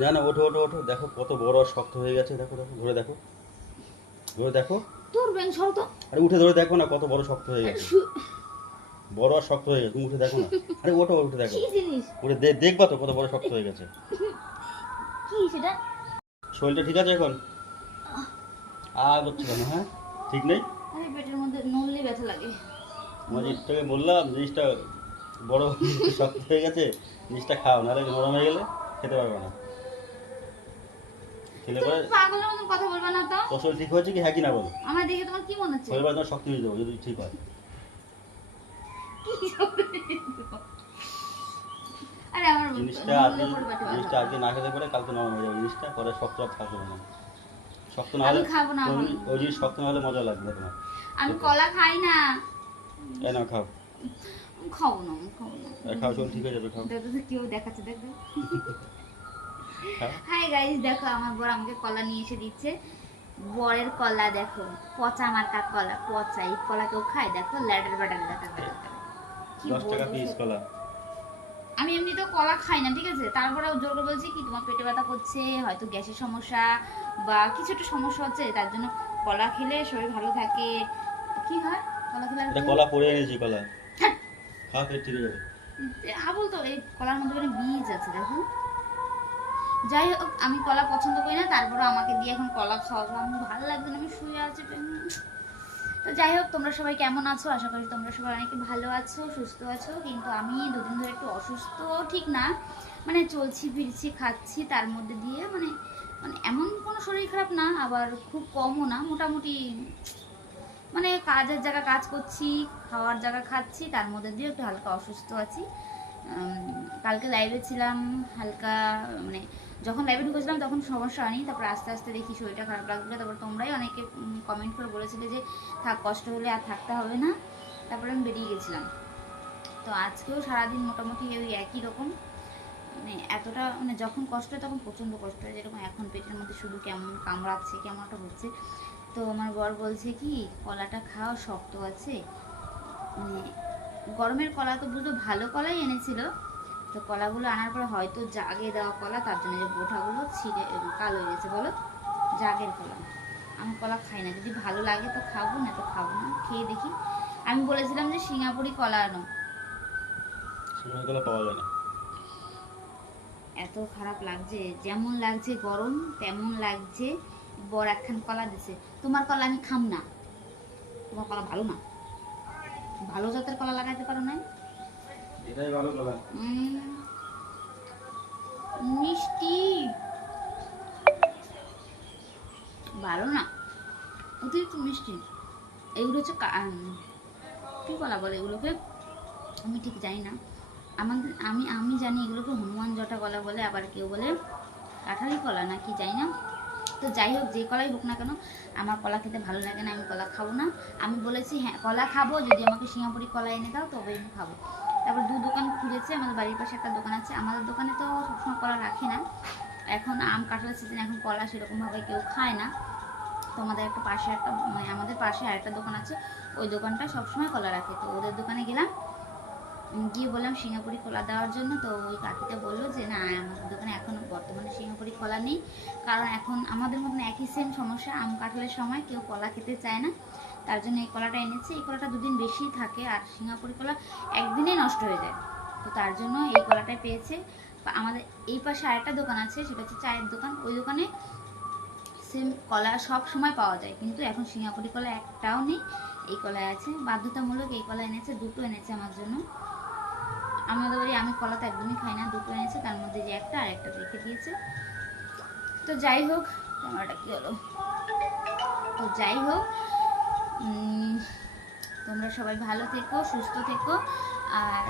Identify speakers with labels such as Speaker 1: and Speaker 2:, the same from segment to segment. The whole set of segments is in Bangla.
Speaker 1: না না ওঠো ওঠো ওঠো। দেখো কত বড় আর শক্ত হয়ে গেছে। দেখো দেখো ধরে দেখো। ধরে দেখো।
Speaker 2: তোর ব্যাংক সব তো।
Speaker 1: আরে উঠে ধরে দেখো না কত বড় শক্ত হয়ে গেছে। বড় আর শক্ত হয়ে গেছে। তুমি উঠে দেখো না। আরে ওঠো উঠে দেখো। উঠে দেখবা তো কত বড় শক্ত হয়ে গেছে।
Speaker 2: কি সেটা?
Speaker 1: শরীরটা ঠিক আছে এখন? আর করছে কেন হ্যাঁ? ঠিক নেই?
Speaker 2: আরে পেটের মধ্যে নড়লে ব্যথা লাগে।
Speaker 1: আমার জিনিসটাকে বললাম জিনিসটা বড় শক্ত হয়ে গেছে জিনিসটা খাও নাহলে নরম হয়ে গেলে খেতে পারবে না। খেলে পরে
Speaker 2: পাগলের মতন কথা বলবা না তো।
Speaker 1: তোর শরীর ঠিক হয়েছে কি? হ্যাঁ কি না বলো।
Speaker 2: আমার দেখে তোমার কি মনে হচ্ছে?
Speaker 1: শরীর তোমার শক্তি যদি ঠিক হয়।
Speaker 2: আরে আমার
Speaker 1: জিনিসটা আজকে
Speaker 2: নড়লে পরে ব্যথা
Speaker 1: জিনিসটা আজকে না খেতে পারে কালকে নরম হয়ে যাবে জিনিসটা। পরে শক্ত আর থাকবে না। শক্ত না হলে
Speaker 2: খাব না
Speaker 1: ওই জিনিস- শক্ত না হলে মজা লাগবে তোমার।
Speaker 2: আমি কলা খাই না।
Speaker 1: এই না খাও।
Speaker 2: আমি না না।
Speaker 1: খাও শরীর ঠিক হয়ে যাবে খাও।
Speaker 2: কেউ দেখাচ্ছে দেখো
Speaker 1: খাও
Speaker 2: হাই গাইস দেখো আমার বর আমাকে কলা নিয়ে এসে দিচ্ছে। বরের কলা দেখো পচা মার্কা কলা পচা এই কলা কেউ খায়? দেখো ল্যাডার ব্যাটার দেখা করে
Speaker 1: দশ টাকা পিস কলা।
Speaker 2: আমি এমনি তো কলা খাই না ঠিক আছে? তারপরেও জোর করে বলছি কি তোমার পেটে ব্যথা করছে হয়তো গ্যাসের সমস্যা বা কিছু একটা সমস্যা হচ্ছে তার জন্য কলা খেলে শরীর ভালো থাকে। কি হয়? কলা খেলে
Speaker 1: এটা কলা পড়ে এনেছি কলা।
Speaker 2: হ্যাঁ।
Speaker 1: খাও পেট ঠিক হয়ে যাবে।
Speaker 2: আবল তো এই কলার মধ্যে মানে বীজ আছে দেখো। যাই হোক, আমি কলা পছন্দ করি না তারপরে আমাকে দিয়ে এখন কলা খাওয়া আমার ভালো লাগবে না, আমি শুয়ে আছি তো যাই হোক, তোমরা সবাই কেমন আছো? আশা করি তোমরা সবাই অনেক ভালো আছো, সুস্থ আছো। কিন্তু আমি দুদিন ধরে একটু অসুস্থ, ঠিক না। মানে চলছি, ফিরছি, খাচ্ছি, তার মধ্যে দিয়ে মানে মানে এমন কোনো শরীর খারাপ না, আবার খুব কমও না। মোটামুটি মানে কাজের জায়গা কাজ করছি, খাওয়ার জায়গা খাচ্ছি, তার মধ্যে দিয়ে একটু হালকা অসুস্থ আছি। কালকে লাইভে ছিলাম, হালকা মানে যখন লাইভে ঢুকেছিলাম, তখন সমস্যা হয়নি। তারপর আস্তে আস্তে দেখি শরীরটা খারাপ লাগল। তারপর তোমরাই অনেকে কমেন্ট করে বলেছিলে যে, থাক, কষ্ট হলে আর থাকতে হবে না। তারপরে আমি বেরিয়ে গেছিলাম। তো আজকেও সারাদিন মোটামুটি ওই একই রকম। মানে এতটা মানে যখন কষ্ট হয় তখন প্রচণ্ড কষ্ট হয়। যেরকম এখন পেটের মধ্যে শুধু কেমন কামড়াচ্ছে, কেমন একটা হচ্ছে। তো আমার বর বলছে কি, কলাটা খাও, শক্ত আছে। মানে গরমের কলা তো বুঝলো ভালো কলাই এনেছিল। তো কলাগুলো আনার পরে হয়তো জাগে দেওয়া কলা তার জন্য যে বোঠাগুলো ছিঁড়ে কালো হয়ে গেছে বলো? জাগের কলা। আমি কলা খাই না যদি ভালো লাগে তো খাব না তো খাব না খেয়ে দেখি। আমি বলেছিলাম যে সিঙ্গাপুরি কলা আনো।
Speaker 1: পাওয়া যায় না।
Speaker 2: এত খারাপ লাগছে যেমন লাগছে গরম তেমন লাগছে বর একখান কলা দিছে। তোমার কলা আমি খাম না। তোমার কলা ভালো না। ভালো জাতের কলা লাগাইতে পারো না
Speaker 1: এটাই ভালো
Speaker 2: মিষ্টি। ভালো না। অতিরিক্ত মিষ্টি। এগুলো হচ্ছে কলা বলে এগুলোকে? আমি ঠিক জানি না। আমাদের আমি আমি জানি এগুলোকে হনুমান জটা কলা বলে, আবার কেউ বলে কাঁঠালি কলা না কি না। তো যাই হোক, যে কলাই হোক না কেন, আমার কলা খেতে ভালো লাগে না, আমি কলা খাব না। আমি বলেছি হ্যাঁ কলা খাব, যদি আমাকে সিঙ্গাপুরি কলা এনে দাও তবে আমি খাব। তারপর দু দোকান খুলেছে, আমাদের বাড়ির পাশে একটা দোকান আছে। আমাদের দোকানে তো সবসময় কলা রাখে না। এখন আম কাঁঠালের সিজন এখন কলা সেরকমভাবে কেউ খায় না। তো আমাদের একটা পাশে একটা মানে আমাদের পাশে আরেকটা দোকান আছে। ওই দোকানটা সবসময় কলা রাখে। তো ওদের দোকানে গেলাম, গিয়ে বললাম সিঙ্গাপুরি কলা দেওয়ার জন্য। তো ওই কাকিটা বলল যে, না, আমাদের দোকানে এখন বর্তমানে সিঙ্গাপুরি কলা নেই। কারণ এখন আমাদের মতন একই সেম সমস্যা, আম কাঁঠালের সময় কেউ কলা খেতে চায় না। তার জন্য এই কলাটা এনেছি। এই কলাটা দুদিন বেশি থাকে আর সিঙ্গাপুরি কলা একদিনে নষ্ট হয়ে যায়। তো তার জন্য এই কলাটাই পেয়েছে। আমাদের এই পাশে আরেকটা দোকান আছে, সেটা হচ্ছে চায়ের দোকান। ওই দোকানে সেম কলা সব সময় পাওয়া যায়। কিন্তু এখন সিঙ্গাপুরি কলা একটাও নেই। এই কলায় আছে। বাধ্যতামূলক এই কলা এনেছে, দুটো এনেছে আমার জন্য। আমাদের বাড়ি আমি কলা তো একদমই খাই না, দুটো এনেছে, তার মধ্যে যে একটা আর একটা রেখে দিয়েছে। তো যাই হোক ক্যামেরাটা কি হলো? তো যাই হোক তোমরা সবাই ভালো থেকো, সুস্থ থেকো। আর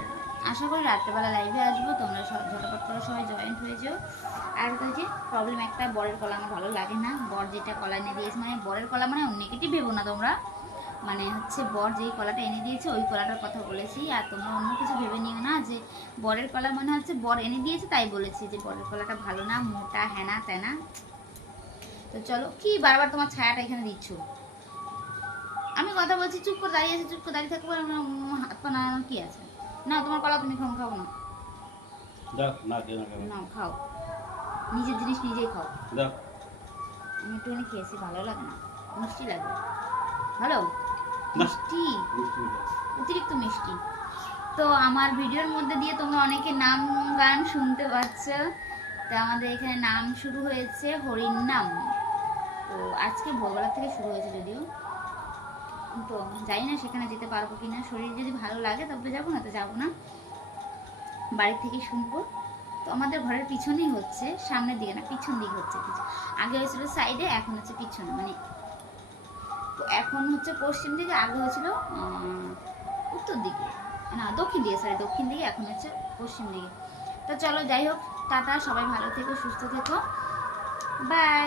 Speaker 2: আশা করি রাত্রেবেলা লাইভে আসব, তোমরা ঝটপট করে সবাই জয়েন্ট হয়ে যাও। আর যে প্রবলেম একটা, বরের কলা আমার ভালো লাগে না। বর যেটা কলা এনে দিয়েছে মানে বরের কলা মানে নেগেটিভ ভেবো না তোমরা। মানে হচ্ছে বর যেই কলাটা এনে দিয়েছে, ওই কলাটার কথা বলেছি। আর তোমরা অন্য কিছু ভেবে নিও না যে বরের কলা মানে হচ্ছে বর এনে দিয়েছে, তাই বলেছি যে বরের কলাটা ভালো না, মোটা হ্যানা ত্যানা তো চলো, কি বারবার তোমার ছায়াটা এখানে দিচ্ছ? আমি কথা বলছি চুপ করে দাঁড়িয়ে আছে চুপ করে দাঁড়িয়ে থাকব আমার হাত পা নাড়ানোর কি আছে? না তোমার কলা তুমি খাও খাব না।
Speaker 1: না না
Speaker 2: খাও। নিজের জিনিস নিজেই খাও। আমি একটুখানি খেয়েছি ভালো লাগে না। মিষ্টি লাগে। ভালো? মিষ্টি?
Speaker 1: মিষ্টি
Speaker 2: অতিরিক্ত মিষ্টি। তো আমার ভিডিওর মধ্যে দিয়ে তোমরা অনেকে নাম গান শুনতে পাচ্ছ। তো আমাদের এখানে নাম শুরু হয়েছে হরিণ নাম তো আজকে ভোরবেলা থেকে শুরু হয়েছে যদিও। তো জানি না সেখানে যেতে পারব কিনা। শরীর যদি ভালো লাগে তবে যাব, না তো যাব না। বাড়ি থেকে শুনব। তো আমাদের ঘরের পিছনেই হচ্ছে, সামনের দিকে না, পিছন দিকে হচ্ছে আগে হয়েছিল সাইডে এখন হচ্ছে পিছনে মানে এখন হচ্ছে পশ্চিম দিকে, আগে হয়েছিল উত্তর দিকে। না, দক্ষিণ দিকে সরি দক্ষিণ দিকে, এখন হচ্ছে পশ্চিম দিকে। তো চলো, যাই হোক, টাটা, সবাই ভালো থেকো, সুস্থ থেকো। বাই